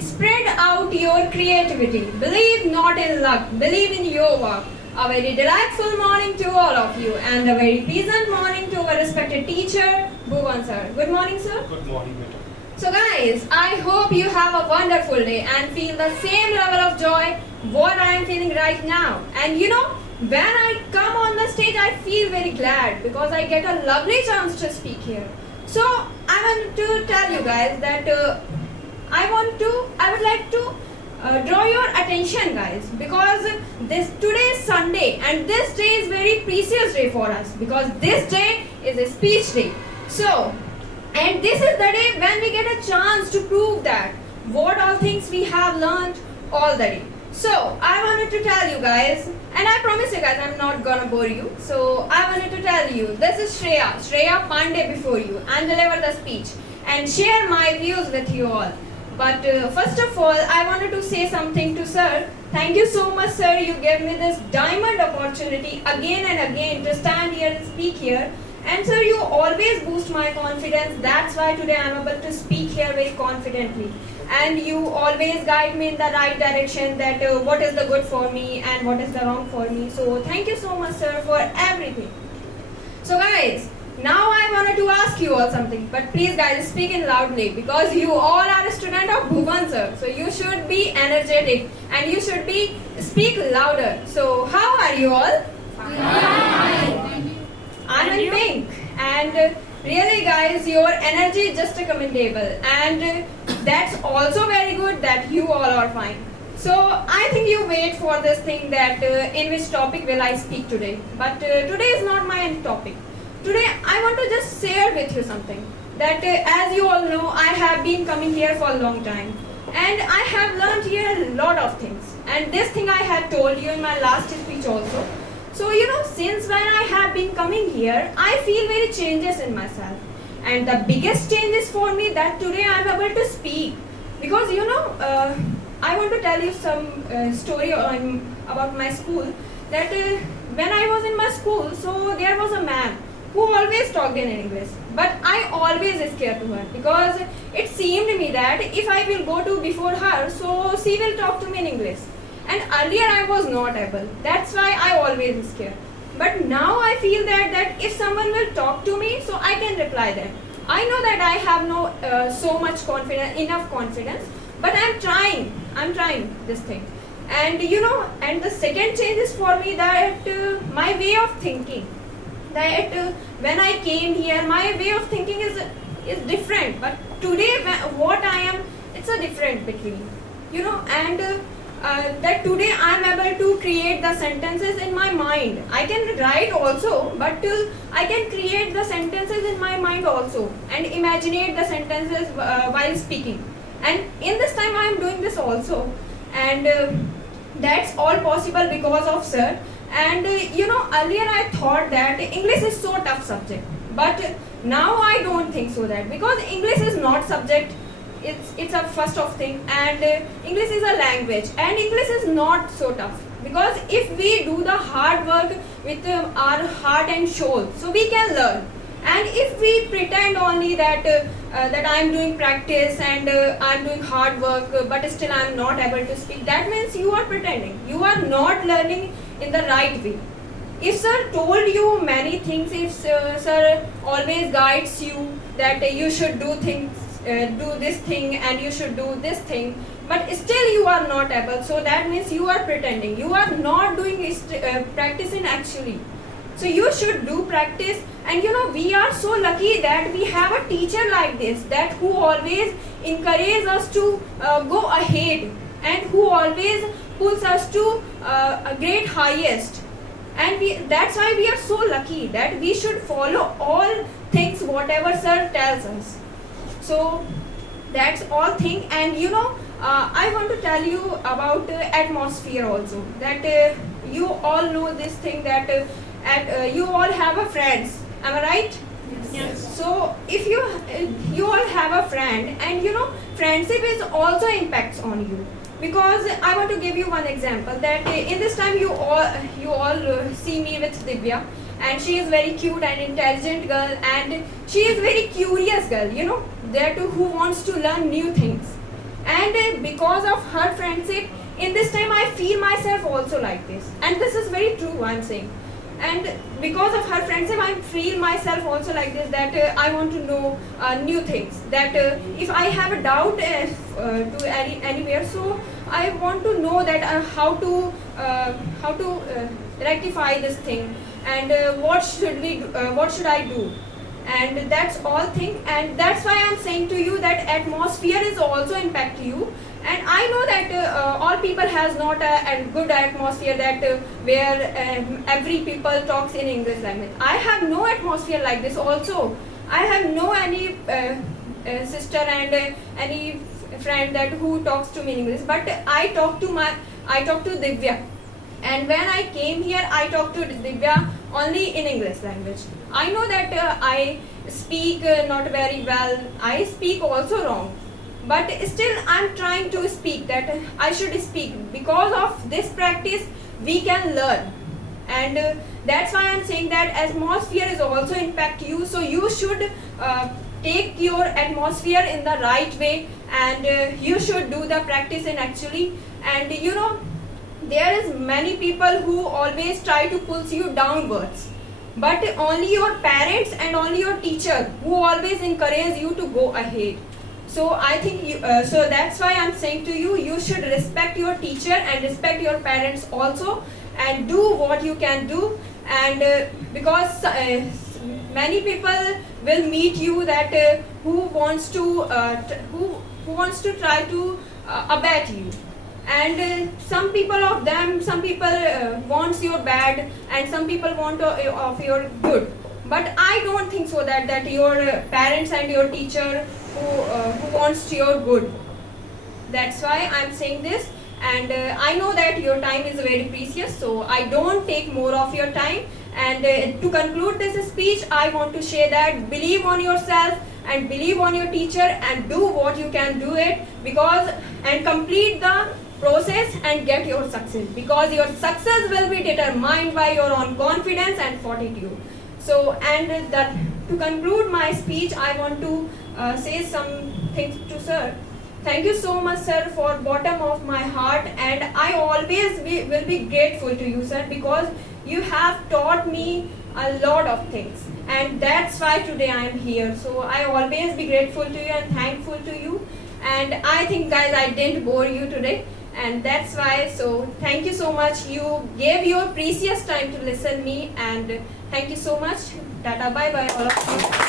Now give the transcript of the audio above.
Spread out your creativity. Believe not in luck. Believe in your work. A very delightful morning to all of you and a very pleasant morning to our respected teacher, Bhuvan sir. Good morning, sir. Good morning, madam. So guys, I hope you have a wonderful day and feel the same level of joy what I am feeling right now. And you know, when I come on the stage, I feel very glad because I get a lovely chance to speak here. So I want to tell you guys that I would like to draw your attention, guys, because today is Sunday and this day is very precious day for us because this day is a speech day. So, and this is the day when we get a chance to prove that what all things we have learned all the day. So I wanted to tell you guys, and I promise you guys I'm not gonna bore you. So I wanted to tell you, this is Shreya Pandey before you, and deliver the speech and share my views with you all. But first of all, I wanted to say something to sir. Thank you so much, sir. You gave me this diamond opportunity again and again to stand here and speak here. And sir, you always boost my confidence. That's why today I am able to speak here very confidently. And you always guide me in the right direction that what is the good for me and what is the wrong for me. So thank you so much, sir, for everything. So guys, now I wanted to ask you all something, but please guys speak in loudly because you all are a student of Bhuvan sir. So you should be energetic and you should speak louder. So how are you all? Fine. I'm in pink and really guys, your energy is just commendable and that's also very good that you all are fine. So I think you wait for this thing that in which topic will I speak today. But today is not my topic. Today I want to just share with you something that as you all know, I have been coming here for a long time and I have learned here a lot of things, and this thing I had told you in my last speech also. So you know, since when I have been coming here, I feel very changes in myself, and the biggest change is for me that today I am able to speak because you know, I want to tell you some story about my school that when I was in my school, so there was a ma'am who always talked in English, but I always scared to her because it seemed to me that if I will go to before her, so she will talk to me in English. And earlier I was not able. That's why I always scared. But now I feel that if someone will talk to me, so I can reply them. I know that I have no so much confidence, enough confidence, but I'm trying this thing. And you know, and the second change is for me that my way of thinking. That when I came here, my way of thinking is different. But today, what I am, it's a different between, you know, and that today I am able to create the sentences in my mind. I can write also, but I can create the sentences in my mind also and imaginate the sentences while speaking. And in this time, I am doing this also, and that's all possible because of sir. And you know, earlier I thought that English is so tough subject, but now I don't think so that because English is not subject, it's a first of thing, and English is a language and English is not so tough because if we do the hard work with our heart and soul, so we can learn. And if we pretend only that that I am doing practice and I am doing hard work, but still I am not able to speak, that means you are pretending. You are not learning in the right way. If sir told you many things, if sir always guides you that you should do things, do this thing and you should do this thing, but still you are not able, so that means you are pretending. You are not doing practicing actually. So you should do practice, and you know, we are so lucky that we have a teacher like this that who always encourages us to go ahead and who always pulls us to a great highest. And that's why we are so lucky that we should follow all things whatever sir tells us. So that's all thing. And you know, I want to tell you about atmosphere also, that you all know this thing that you all have a friends, am I right? Yes. So if you all have a friend, and you know, friendship is also impacts on you, because I want to give you one example that in this time you all see me with Divya, and she is very cute and intelligent girl, and she is very curious girl, you know, that who wants to learn new things. And because of her friendship, in this time I feel myself also like this, and this is very true, I'm saying. And because of her friendship, I feel myself also like this, that I want to know new things, that if I have a doubt to anywhere, so I want to know that how to rectify this thing, and what should I do. And that's all thing, and that's why I'm saying to you that atmosphere is also impact you. And I know that all people has not a good atmosphere, that where every people talks in English language. I have no atmosphere like this also. I have no any sister and any friend that who talks to me in English, but I talk to Divya. And when I came here, I talked to Divya only in English language. I know that I speak not very well. I speak also wrong. But still I'm trying to speak, that I should speak. Because of this practice, we can learn. And that's why I'm saying that atmosphere is also impact you. So you should take your atmosphere in the right way, and you should do the practice in actually. And you know, there is many people who always try to pull you downwards, but only your parents and only your teacher who always encourage you to go ahead. So I think so that's why I'm saying to you, you should respect your teacher and respect your parents also, and do what you can do. And because many people will meet you that who wants to try to abet you. And some people wants your bad, and some people want of your good. But I don't think so that your parents and your teacher who wants your good. That's why I'm saying this. And I know that your time is very precious, so I don't take more of your time. And to conclude this speech, I want to say that believe on yourself and believe on your teacher, and do what you can do it, and complete the process and get your success, because your success will be determined by your own confidence and fortitude. So, and to conclude my speech, I want to say some things to sir. Thank you so much, sir, for bottom of my heart, and I always will be grateful to you, sir, because you have taught me a lot of things, and that's why today I am here. So I always be grateful to you and thankful to you. And I think, guys, I didn't bore you today, and that's why. So thank you so much. You gave your precious time to listen me, and thank you so much. Tata, bye bye, all of you.